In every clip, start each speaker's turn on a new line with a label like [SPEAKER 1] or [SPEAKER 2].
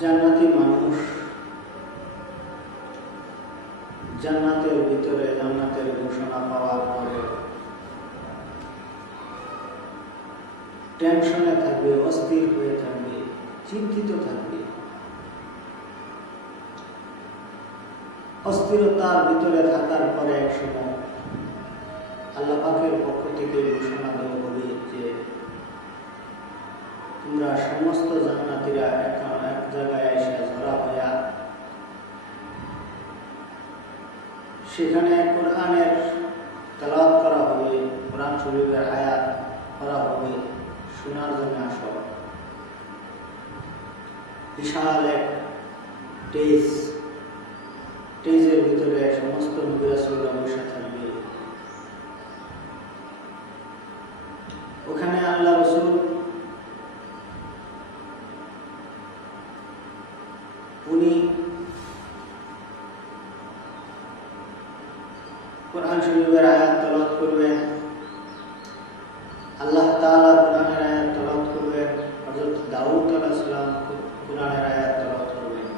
[SPEAKER 1] জান্নাতি মানুষ জান্নাতের ভিতরে জান্নাতের ঘোষণা পাওয়ার পরে টেনশনে থাকবে, অস্থির হয়ে থাকবে, চিন্তিত থাকবে। অস্থিরতার ভিতরে থাকার পরে এক সময় আল্লাহ পাকের পক্ষ থেকে ঘোষণা দেওয়া তোমরা সমস্ত জান্নাতিরা এখন এক জায়গায় এসে ধরা হইয়া সেখানে কোরআনের তেলাওয়াত করা হবে, কোরআন শরীফের আয়াত করা হবে, শোনার জন্য আস বিশাল এক টেজ, টেজের ভিতরে সমস্ত নবিরাসুলরা বসে থাকবে। ওখানে আল্লাহ রসুল কোরআন শরীফের আয়াত তলত করবেন। আল্লাহ তাআলা কোরআনের আয়াত তলত করবেন। হযরত দাউদ আলাইহিস সালাম কোরআনের আয়াত তলত করবেন।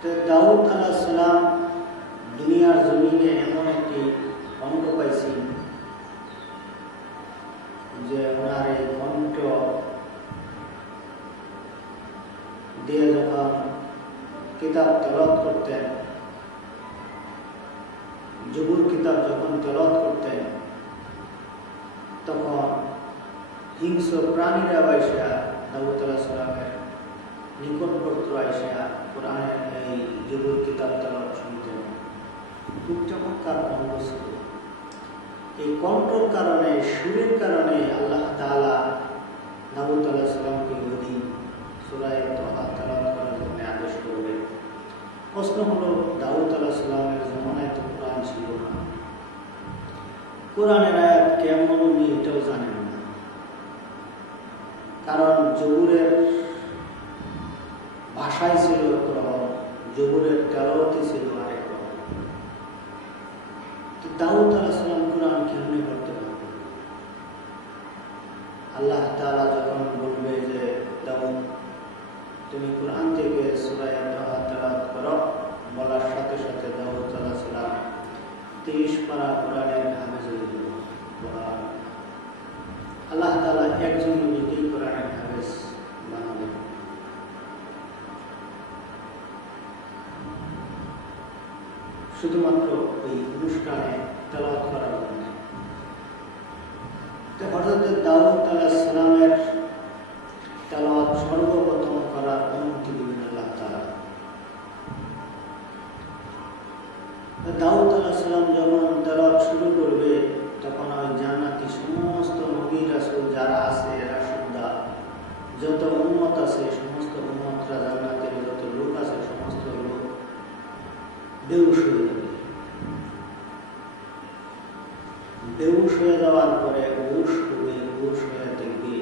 [SPEAKER 1] তো দাউদ আলাইহিস সালাম দুনিয়ার জমিনে এমন একটি কণ্ঠ পাইছি যে ওনার এই কণ্ঠ দিয়ে যখন কিতাব তেলত করতেন। জবুর কিতাব যখন তেলত করতেন, তখন হিংস্র প্রাণীরা আইসা দাউদ সালামের নিকটবর্তী আইসা কোরআনের এই জবুর কিতাব তেলত শুনতেন। খুব চমৎকার কণ্ঠ ছিল। এই কণ্ঠর কারণে, সুরের কারণে আল্লাহ তাআলা দাউদ আলাহ সালামকে ওদিন সুরায় তহা প্রশ্ন হলো, দাউদ আলাহ জমানায় তো কোরআন ছিল না। কোরআনের আয়াত কেমন উনি এটাও জানেন না। কারণ জবুরের ভাষাই ছিল একরকম জবুরের তেলাওয়াতই ছিল আরেক রকম তো দাউদ আলাহ কোরআন কেমনি করতে পারবে? আল্লাহ তাআলা যখন বলবে যে, দাউদ তুমি কোরআন থেকে বলার সাথে সাথে সালাম 30 পারা কোরআনের আল্লাহ তাআলা একজন কোরআনের শুধুমাত্র ওই অনুষ্ঠানে তেলাওয়াত করার জন্য। হযরত দাউদ আলাইহিস সালামের করার অনুমতি দিবেন আল্লাহ তাআলা দাউদ আলাইহিস যখন তেলাওয়াত শুরু করবে, তখন ওই জান্নাতি সমস্ত নবী যারা আছে, এরা সুন্দর যত উম্মত আছে, সমস্ত উম্মতরা জান্নাতের যত লোক আছে, সমস্ত লোক বেউস হয়ে যাবে। বেউস হয়ে যাওয়ার পরে হুশ হবে হুশ হয়ে দেখবে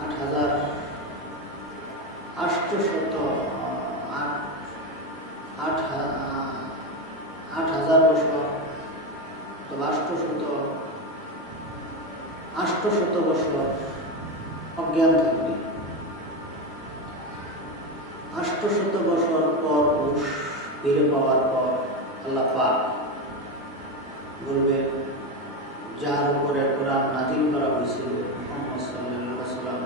[SPEAKER 1] আট হাজার আষ্টশত আট আট হাজার বছর তো আষ্টশত বছর অজ্ঞান থাকবে। আষ্টশত বছর পর হুশ ফিরে পাওয়ার পর আল্লাহ পাক বলবেন, যার উপরে কোরআন নাজিল করা হয়েছিল, মোহাম্মদ সাল্লাম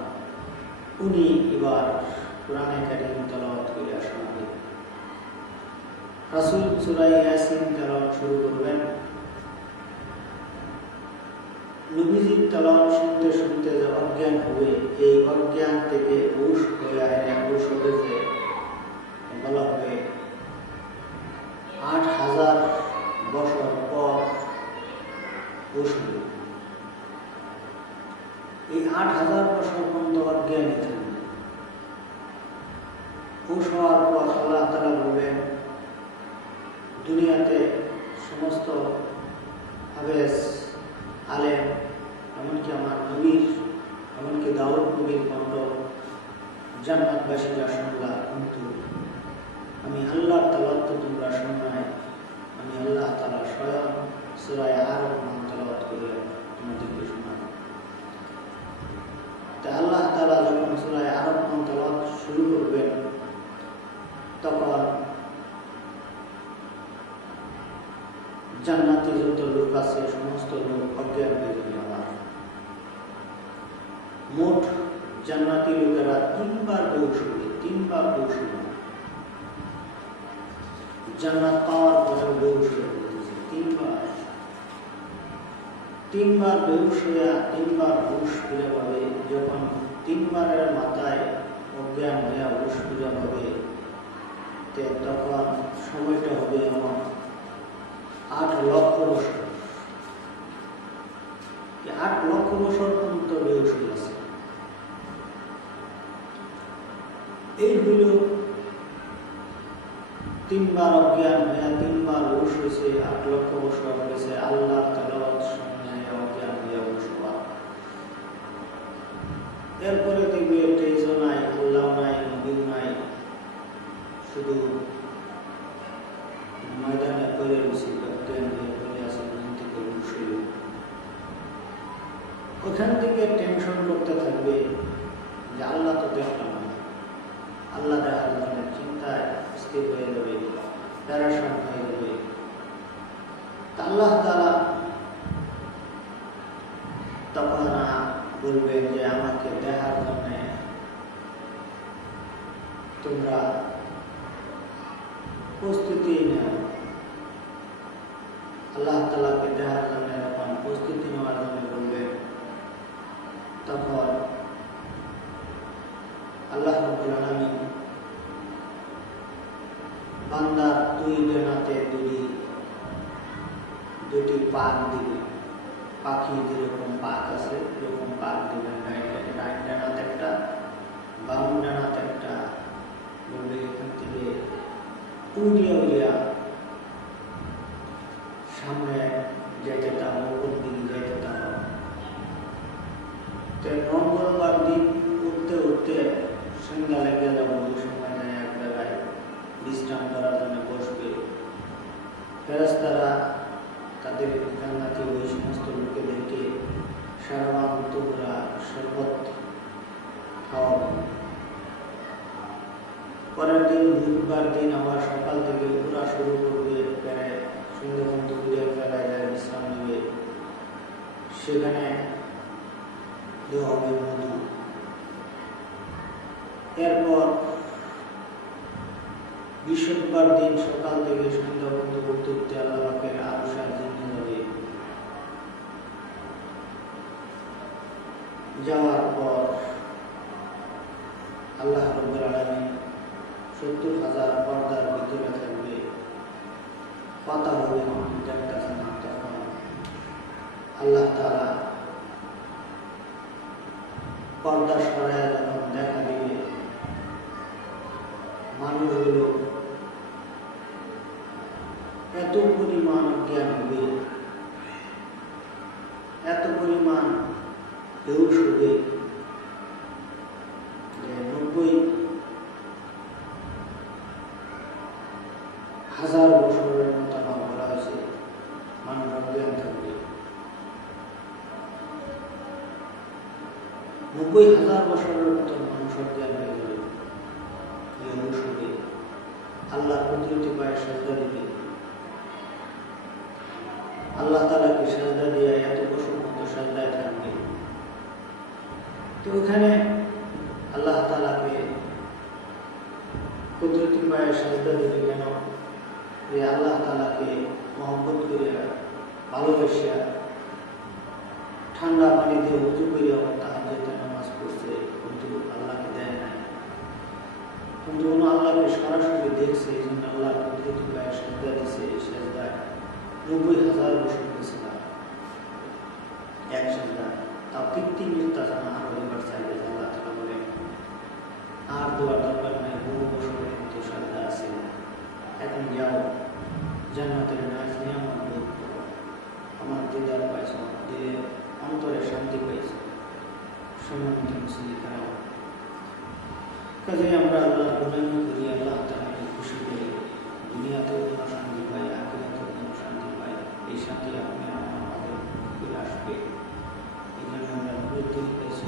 [SPEAKER 1] উনি এবার রাসূল সূরা ইয়াসিন তেলাওয়াত শুরু করবেন। নবীজি তেলাওয়াত শুনতে শুনতে যে অজ্ঞান হবে এই অজ্ঞান থেকে হুশ হয়ে আইনে হুশ হবে যে বলা হবে আট হাজার বছর পর হুশ হবে এই আট হাজার বছর পর্যন্ত অজ্ঞানী থাকবে হুশ হওয়ার পর আল্লাহ তালা বলবেন দুনিয়াতে সমস্ত আবেস আলেম, এমনকি আমার নবীর এমনকি দাউদ নবীর মন্ড জান্নাতবাসীরা সংজ্ঞা কিন্তু আমি আল্লাহর তালাত তো তোমরা সংজ্ঞায় আমি আল্লাহ তালা স্বয়ং সুরায় আর তালাবাদ করে, তোমাদেরকে শোনাব। তা আল্লাহ তালা যখন সুরায় আরব মন্ত্রণালয় শুরু করবেন, তখন জান্নাতে যত লোক আছে, সমস্ত লোক অজ্ঞান হয়ে আমার। মোট জান্নাতি লোকেরা তিনবার বেউস তিনবার হবে জান্নাত পাওয়ার পরে বেউস তিনবার। তিনবার বেউস তিনবার হুশ ফিরে পাবে যখন তিনবারের মাথায় অজ্ঞান হইয়া হুশ ফিরে পাবে তখন সময়টা হবে এমন বছর পর্যন্ত হয়ে আছে এই হইল তিনবার অজ্ঞান তিনবার হুশ হয়েছে আট লক্ষ বছর হয়েছে আল্লাহ তালাবাদ অজ্ঞান হুশ হওয়া এরপরে আল্লাহ তো দেখলাম না আল্লাহ দেখার জন্য চিন্তায় স্থির হয়ে যাবে প্যারাশন হয়ে যাবে আল্লাহ তালা তখন বলবেন যে, আমাকে দেখার জন্য তোমরা প্রস্তুতি নেও। আল্লাহ তালাকে দেখার জন্য প্রস্তুতি নেওয়ার জন্য বলবেন, তখন রব্বুল পাখি যেরকম পাক আছে, এরকম পাক দিবেন ডানাতে একটা বাম ডানাতে একটা। বলবে এখান থেকে উড়িয়া উড়িয়া সামনে যেতে তাও পরের দিন, বুধবার দিন আবার সকাল থেকে ঘোরা শুরু করবে পর্যন্ত ঘুরে জায়গায় যায়, বিশ্রাম নেবে। সেখানে দেওয়া হবে মধু। এরপর বৃহস্পতিবার দিন সকাল থেকে সন্ধ্যা পর্যন্ত আল্লাহকে আরও সাহায্য যাওয়ার পর আল্লাহ রব্বুল আলামিন সত্তর হাজার পর্দার ভিতরে থাকবে। পাতা হবে তখন আল্লাহ তাআলা পর্দা সরায় যখন দেখা দিবে মানুষগুলো এত পরিমাণ জ্ঞান হবে নব্বই হাজার বছরের মতো মানুষ অজ্ঞান হয়ে যাবে বেহুশ হবে আল্লাহ প্রতিটি পায়ে সাজদা দিবে। আল্লাহ তালাকে সাজদা দিয়ে এত বছর মতো সাজদায় থাকবে। তো ওখানে আল্লাহ তালাকে কুদরতি পায়ে সাজদা দিবে কেন? যে আল্লাহ তালাকে মহব্বত করিয়া, ভালোবাসিয়া, ঠান্ডা পানি দিয়ে উঁচু করিয়া কিন্তু কোনো আল্লাহকে সরাসরি দেখছে, এই জন্য আল্লাহ কুদরতি পায়ে সাজদা দিছে সাজদায় নব্বই হাজার বছর গেছে না, এক সাজদা। তাও তৃপ্তি মিলতেছে না আর এবার চাইবে আল্লাহ তালা বলে, আর দোয়ার দরকার নাই, বহু বছরের মতো সাজদা আছে। এখন যাও, জান্নাতের নাচ নিয়ামত ভোগ করো। আমার দিদার পাইছ দিলে অন্তরে শান্তি সম্মানিত মুসলিম কাজে আমরা আল্লাহ গোলামি করি আল্লাহ তাহাকে খুশি হয়ে দুনিয়াতেও যেন শান্তি পাই আখিরাতেও যেন শান্তি পাই এই শান্তি আপনি আমাদের করে আসবে। এই জন্য আমরা গুরুত্ব দিতেছি